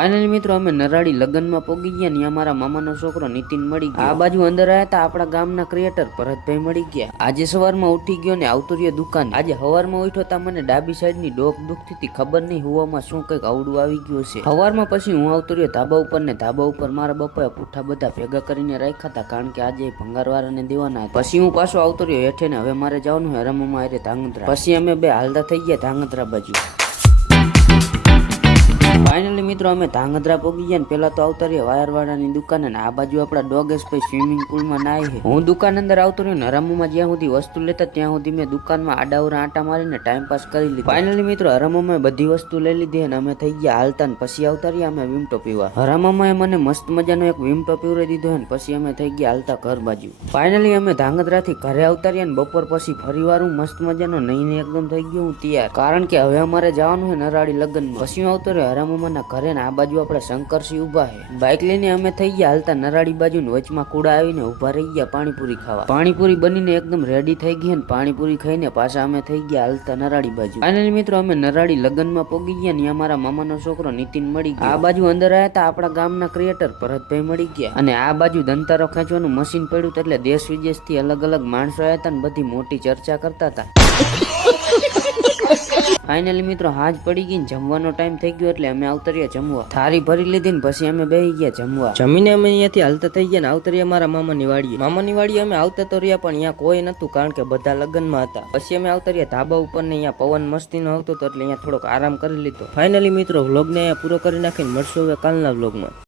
Finally મિત્રો અમે નરાડી લગ્નમાં પોગી ગયા ને અમારા મામાનો છોકરો નીતિન મળી ગયો. આ બાજુ અંદર આવ્યા હતા આપણા ગામના ક્રિએટર ભરતભાઈ મળી ગયા. આજે સવારમાં ઉઠી ગયો ને આવતો રહ્યો દુકાન. આજે સવારમાં ઉઠ્યો તા મને ડાબી સાઈડ ની ડોક દુખતી હતી, ખબર નહીં હુવામાં શું કઈક આવડું આવી ગયું છે. સવારમાં પછી હું આવતો રહ્યો ધાબા ઉપર ને ધાબા ઉપર મારા બપાએ પૂઠા બધા ભેગા કરીને રાખ્યા હતા, કારણ કે આજે ભંગારવાળાને દેવાના હતા. પછી હું પાછો આવતો રહ્યો હેઠે ને હવે મારે જવાનું હોય રમવામાં આરે ધાંગધ્રા. પછી અમે બે હાલતા થઈ ગયા ધાંગધ્રા બાજુ. ફાઇનલી મિત્રો અમે ધાંગધ્રા પોગી ગયા ને પેલા તો આવતા રહ્યા વાયરવાળાની દુકાને ને આ બાજુ આપડા ડોગેશભાઈ સ્વિમિંગ પુલમાં નાય છે. હું દુકાન અંદર આવતો રહ્યો ને રમવામાં જ્યાં સુધી વસ્તુ લેતા ત્યાં સુધી મેં દુકાનમાં આડાવરા આટા મારીને ટાઈમ પાસ કરી લીધો. ફાઇનલી મિત્રો હરામામાં બધી વસ્તુ લઈ લીધી અને અમે થઈ ગયા હાલતા ને પછી આવતા રહ્યા અમે વિમટો પીવા. હરામામાં મને મસ્ત મજાનો એક વિમટો પીવરાઈ દીધો ને પછી અમે થઈ ગયા હાલતા ઘર બાજુ. ફાઇનલી અમે ધાંગધ્રાથી ઘરે આવતા રહ્યા ને બપોર પછી ફરીવાર હું મસ્ત મજાનો નહીં એકદમ થઈ ગયો હું તૈયાર, કારણ કે હવે અમારે જવાનું હોય નરાડી લગ્નમાં. પછી હું આવતો રહ્યો હરામામાં ઘરે ને આ બાજુ આપણે શંકરસિંહ ઉભા છે. બાઇક લઈને અમે થઈ ગયા હાલતા નરાડી બાજુ ને વચમાં કુડા આવીને ઉભા રહી ગયા પાણીપુરી ખાવા. પાણીપુરી બનીને એકદમ રેડી થઈ ગઈ ને પાણીપુરી ખાઈને પાછા અમે થઈ ગયા હાલતા નરાડી બાજુ. ફાઇનલી મિત્રો અમે નરાડી લગ્નમાં પોગી ગયા ને અમારા મામાનો છોકરો નીતિન મળી ગયો. આ બાજુ અંદર આવ્યા હતા આપણા ગામના ક્રિએટર ભરતભાઈ મળી ગયા અને આ બાજુ દંતારો ખેંચવાનું મશીન પડ્યું એટલે દેશ વિદેશ થી અલગ અલગ માણસો આવ્યા હતા ને બધી મોટી ચર્ચા કરતા હતા. ફાઇનલી મિત્રો હાજ પડી ગઈ ને જમવાનો ટાઈમ થઈ ગયો એટલે અમે આવતા રહ્યા જમવા. થાળી ભરી લીધી ને પછી અમે બેસી ગયા જમવા. જમીને અમે અહીંયાથી હાલતા થઈ ગયા ને આવતા રહ્યા મારા મામાની વાડીએ. મામાની વાડીએ અમે આવતા તો રહ્યા પણ અહીંયા કોઈ નતું, કારણ કે બધા લગ્નમાં હતા. પછી અમે આવતા રહ્યા ધાબા ઉપર ને અહીંયા પવન મસ્તીનો આવતો હતો એટલે અહીંયા થોડોક આરામ કરી લીધો. ફાઇનલી મિત્રો વ્લોગને અહીંયા પૂરો કરી નાખીને મળશું હવે કાલના વ્લોગમાં.